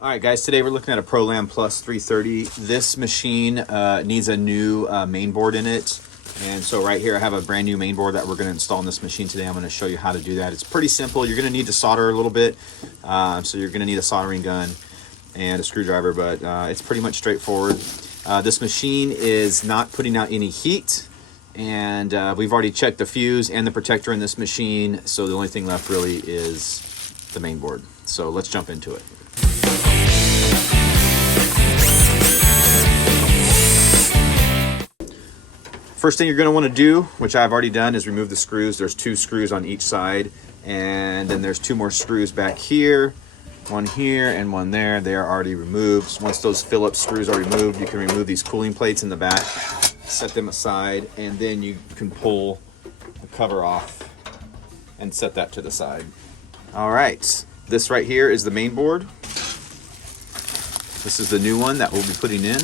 All right, guys, today we're looking at a Pro-Lam Plus 330. This machine needs a new main board in it. And so right here I have a brand new main board that we're going to install in this machine today. I'm going to show you how to do that. It's pretty simple. You're going to need to solder a little bit. So you're going to need a soldering gun and a screwdriver, but it's pretty much straightforward. This machine is not putting out any heat. And we've already checked the fuse and the protector in this machine. So the only thing left really is the main board. So let's jump into it. First thing you're going to want to do, which I've already done, is remove the screws. There's 2 screws on each side, and then there's 2 more screws back here, one here and one there. They are already removed. Once those Phillips screws are removed, you can remove these cooling plates in the back, set them aside, and then you can pull the cover off and set that to the side. All right, this right here is the main board. This is the new one that we'll be putting in.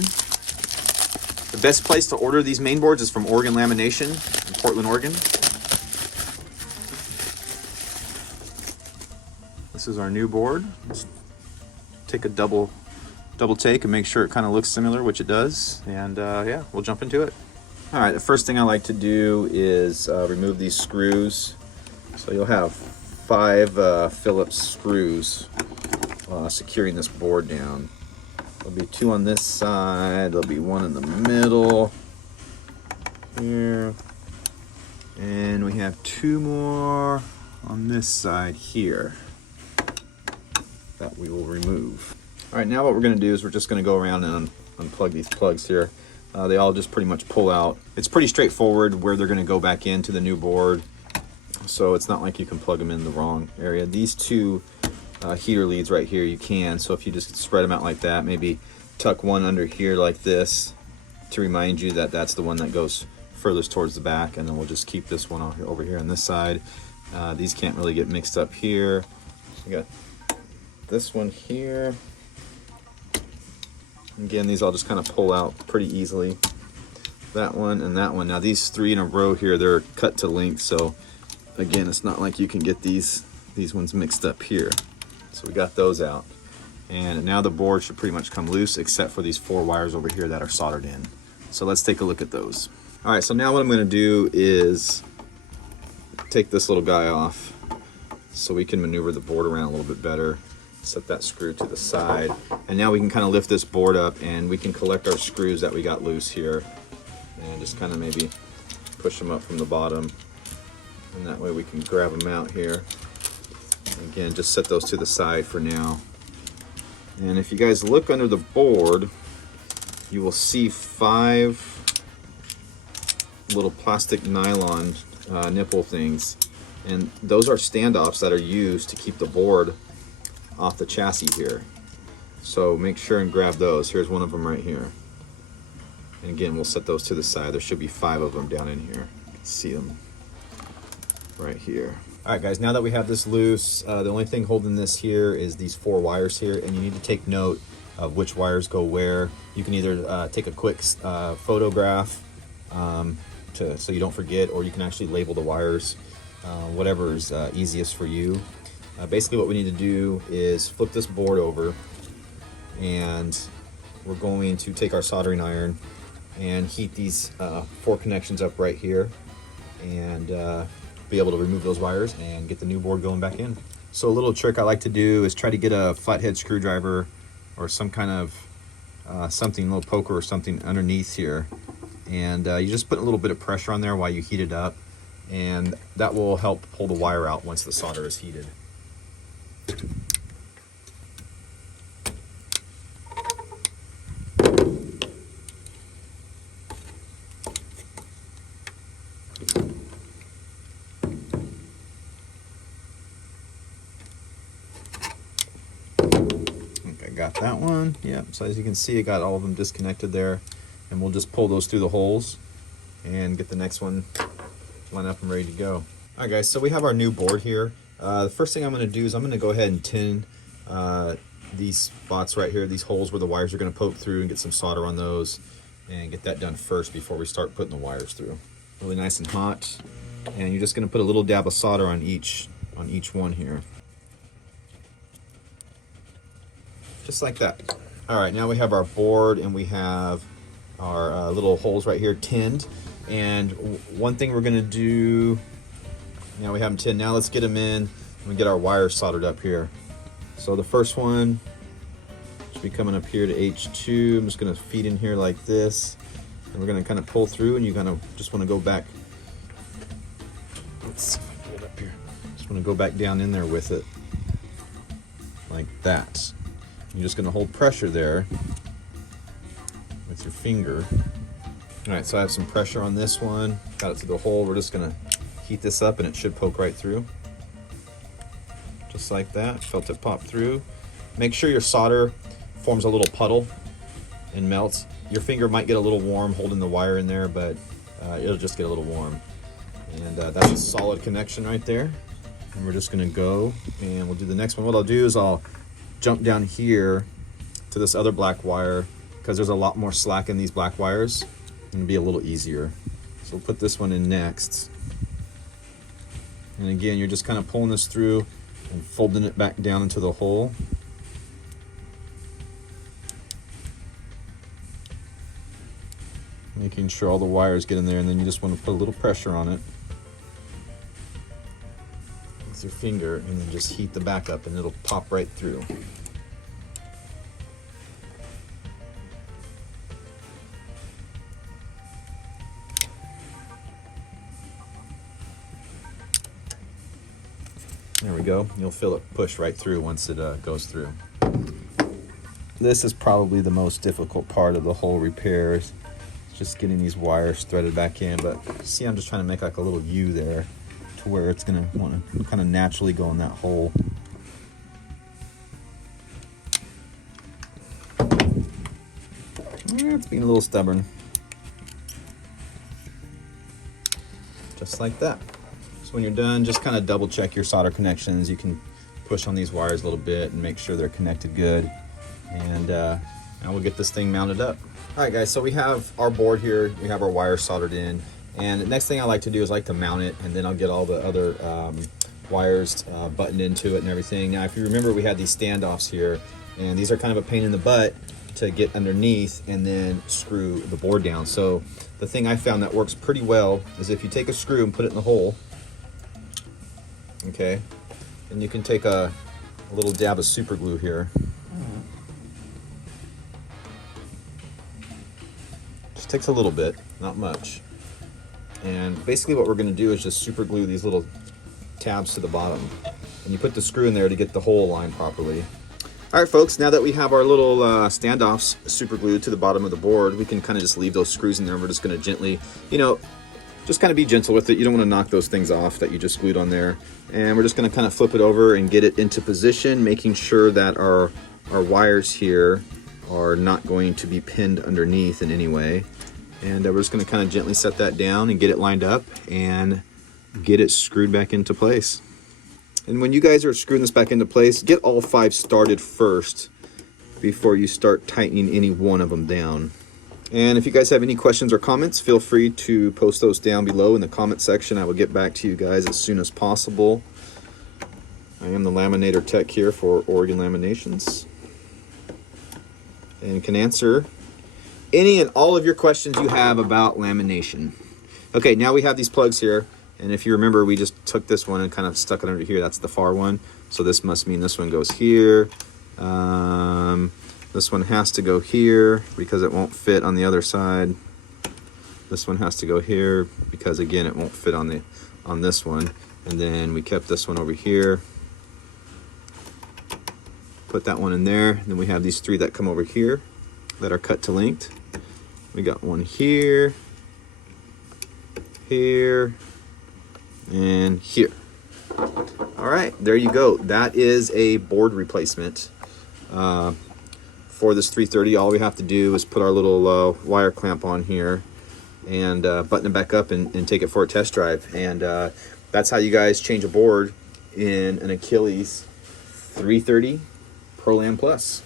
The best place to order these main boards is from Oregon Lamination in Portland, Oregon. This is our new board. Let's take a double take and make sure it kind of looks similar, which it does. And yeah, we'll jump into it. All right, the first thing I like to do is remove these screws. So you'll have 5 Phillips screws securing this board down. There'll be 2 on this side, there'll be 1 in the middle here, and we have 2 more on this side here that we will remove. All right, now what we're going to do is we're just going to go around and unplug these plugs here. They all just pretty much pull out. It's pretty straightforward where they're going to go back into the new board, so it's not like you can plug them in the wrong area. These 2 heater leads right here, you can. So if you just spread them out like that, maybe tuck one under here like this to remind you that that's the one that goes furthest towards the back, and then we'll just keep this one over here on this side. These can't really get mixed up here. We got this one here. Again, these all just kind of pull out pretty easily. That one and that one. Now these 3 in a row here, they're cut to length, so again, it's not like you can get these ones mixed up here. So we got those out, and now the board should pretty much come loose except for these 4 wires over here that are soldered in. So let's take a look at those. All right, so now what I'm going to do is take this little guy off so we can maneuver the board around a little bit better. Set that screw to the side, and now we can kind of lift this board up and we can collect our screws that we got loose here and just kind of maybe push them up from the bottom, and that way we can grab them out here. Again, just set those to the side for now. And if you guys look under the board, you will see 5 little plastic nylon nipple things. And those are standoffs that are used to keep the board off the chassis here. So make sure and grab those. Here's one of them right here. And again, we'll set those to the side. There should be 5 of them down in here. You can see them right here. All right, guys, now that we have this loose, the only thing holding this here is these 4 wires here, and you need to take note of which wires go where. You can either take a quick photograph so you don't forget, or you can actually label the wires, whatever is easiest for you. Basically what we need to do is flip this board over, and we're going to take our soldering iron and heat these 4 connections up right here, and be able to remove those wires and get the new board going back in. So a little trick I like to do is try to get a flathead screwdriver or some kind of something, a little poker or something underneath here, and you just put a little bit of pressure on there while you heat it up, and that will help pull the wire out once the solder is heated. Got that one. Yeah, so as you can see, I got all of them disconnected there, and we'll just pull those through the holes and get the next one lined up and ready to go. All right, guys, so we have our new board here. The first thing I'm going to do is I'm going to go ahead and tin these spots right here, these holes where the wires are going to poke through, and get some solder on those and get that done first before we start putting the wires through. Really nice and hot, and you're just going to put a little dab of solder on each one here. just like that. All right, now we have our board and we have our little holes right here tinned. And one thing we're gonna do, now we have them tinned. Now let's get them in and we get our wires soldered up here. So the first one should be coming up here to H2. I'm just gonna feed in here like this. And we're gonna kind of pull through, and you kind of just wanna go back. Let's see if I can get it up here. Just wanna go back down in there with it, like that. You're just gonna hold pressure there with your finger. All right, so I have some pressure on this one. Got it to the hole. We're just gonna heat this up and it should poke right through. Just like that, felt it pop through. Make sure your solder forms a little puddle and melts. Your finger might get a little warm holding the wire in there, but it'll just get a little warm. And that's a solid connection right there. And we're just gonna go and we'll do the next one. What I'll do is I'll jump down here to this other black wire because there's a lot more slack in these black wires. It'll be a little easier. So we'll put this one in next. And again, you're just kind of pulling this through and folding it back down into the hole. Making sure all the wires get in there, and then you just want to put a little pressure on it with your finger and then just heat the back up and it'll pop right through. There we go. You'll feel it push right through once it goes through. This is probably the most difficult part of the whole repair. It's just getting these wires threaded back in. But see, I'm just trying to make like a little U there to where it's gonna want to kind of naturally go in that hole. It's being a little stubborn. Just like that. When you're done, just kind of double check your solder connections. You can push on these wires a little bit and make sure they're connected good. And now we'll get this thing mounted up. All right, guys, so we have our board here. We have our wires soldered in. And the next thing I like to do is like to mount it, and then I'll get all the other wires buttoned into it and everything. Now, if you remember, we had these standoffs here, and these are kind of a pain in the butt to get underneath and then screw the board down. So the thing I found that works pretty well is if you take a screw and put it in the hole, okay, and you can take a little dab of super glue here. Just takes a little bit, not much. And basically what we're going to do is just super glue these little tabs to the bottom. And you put the screw in there to get the hole aligned properly. All right, folks, now that we have our little standoffs super glued to the bottom of the board, we can kind of just leave those screws in there. We're just going to gently, you know, just kind of be gentle with it. You don't want to knock those things off that you just glued on there. And we're just going to kind of flip it over and get it into position, making sure that our wires here are not going to be pinned underneath in any way. And we're just going to kind of gently set that down and get it lined up and get it screwed back into place. And when you guys are screwing this back into place, get all 5 started first before you start tightening any one of them down. And if you guys have any questions or comments, feel free to post those down below in the comment section. I will get back to you guys as soon as possible. I am the laminator tech here for Oregon Laminations, and can answer any and all of your questions you have about lamination. Okay, now we have these plugs here, and if you remember, we just took this one and kind of stuck it under here. That's the far one, so this must mean this one goes here. This one has to go here because it won't fit on the other side. This one has to go here because, again, it won't fit on this one. And then we kept this one over here. Put that one in there. Then we have these 3 that come over here that are cut to length. We got one here, here, and here. All right, there you go. That is a board replacement. For this 330, all we have to do is put our little wire clamp on here and button it back up and take it for a test drive. And that's how you guys change a board in an Achilles 330 Pro-Lam Plus.